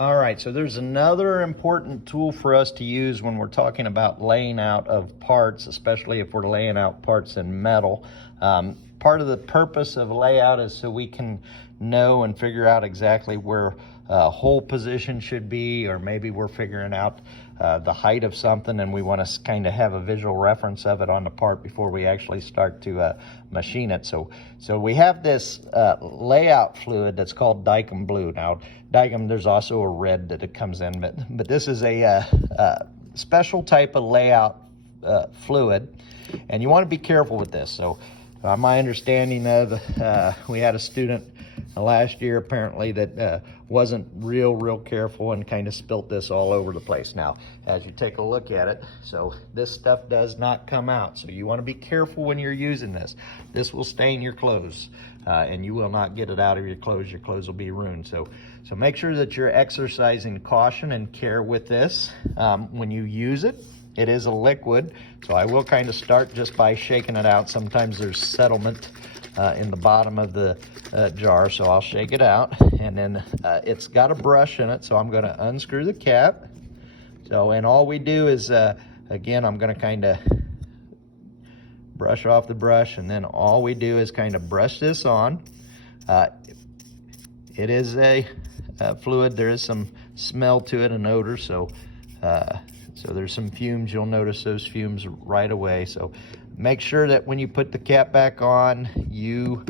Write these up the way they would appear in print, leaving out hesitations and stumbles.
All right, so there's another important tool for us to use when we're talking about laying out of parts, especially if we're laying out parts in metal. Part of the purpose of layout is so we can know and figure out exactly where hole position should be, or maybe we're figuring out the height of something and we want to kind of have a visual reference of it on the part before we actually start to machine it. So we have this layout fluid that's called Dykem Blue. Now, Dykem, there's also a red that it comes in, but this is a special type of layout fluid, and you want to be careful with this. So my understanding of, we had a student last year apparently that wasn't real careful and kind of spilt this all over the place. Now, as you take a look at it, so this stuff does not come out. So you want to be careful when you're using this. This will stain your clothes and you will not get it out of your clothes. Your clothes will be ruined. So make sure that you're exercising caution and care with this when you use it. It is a liquid, so I will kind of start just by shaking it out. Sometimes there's settlement in the bottom of the jar, so I'll shake it out. And then it's got a brush in it, so I'm going to unscrew the cap. So, and all we do is, again, I'm going to kind of brush off the brush, and then all we do is kind of brush this on. It is a fluid. There is some smell to it, an odor, so there's some fumes. You'll notice those fumes right away. So make sure that when you put the cap back on, you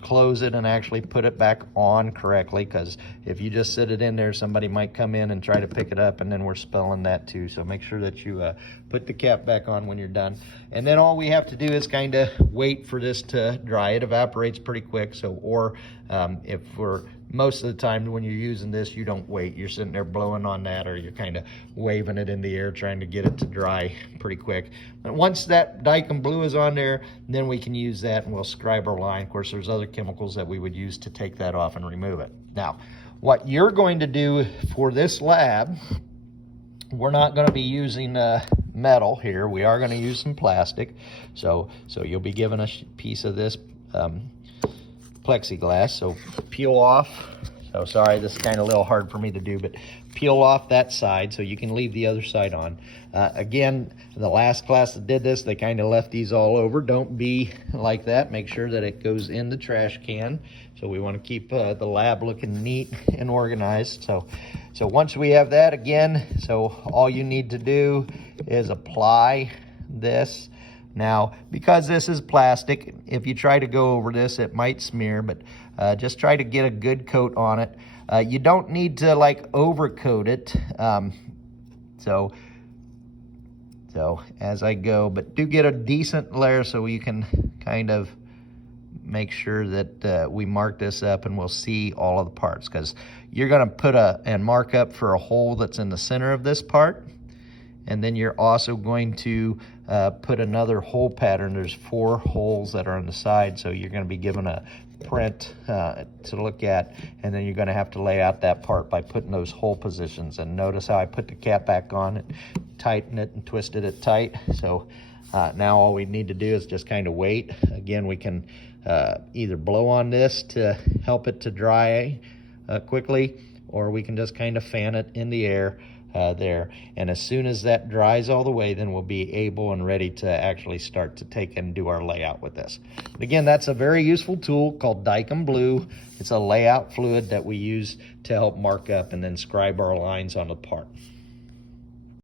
close it and actually put it back on correctly, because if you just sit it in there, somebody might come in and try to pick it up, and then we're spilling that too. So make sure that you put the cap back on when you're done. And then all we have to do is kind of wait for this to dry. It evaporates pretty quick. So, or if we're, most of the time when you're using this, you don't wait. You're sitting there blowing on that, or you're kind of waving it in the air trying to get it to dry pretty quick. But once that Dykem Blue is on there, then we can use that and we'll scribe our line. Of course, there's other chemicals that we would use to take that off and remove it. Now, what you're going to do for this lab, we're not going to be using metal here. We are going to use some plastic. So you'll be given a piece of this plexiglass. So peel off. So sorry, this is kind of a little hard for me to do, but peel off that side so you can leave the other side on. Again, the last class that did this, they kind of left these all over. Don't be like that. Make sure that it goes in the trash can. So we want to keep the lab looking neat and organized. So once we have that, again, so all you need to do is apply this. Now, because this is plastic, if you try to go over this, it might smear, but just try to get a good coat on it. You don't need to like overcoat it. So as I go, but do get a decent layer so you can kind of make sure that we mark this up and we'll see all of the parts, because you're going to put and mark up for a hole that's in the center of this part. And then you're also going to put another hole pattern. There's 4 holes that are on the side, so you're going to be given a print to look at, and then you're going to have to lay out that part by putting those hole positions. And notice how I put the cap back on and tighten it and twisted it tight. So now all we need to do is just kind of wait. Again, we can either blow on this to help it to dry quickly, or we can just kind of fan it in the air there. And as soon as that dries all the way, then we'll be able and ready to actually start to take and do our layout with this. But again, that's a very useful tool called Dykem Blue. It's a layout fluid that we use to help mark up and then scribe our lines on the part.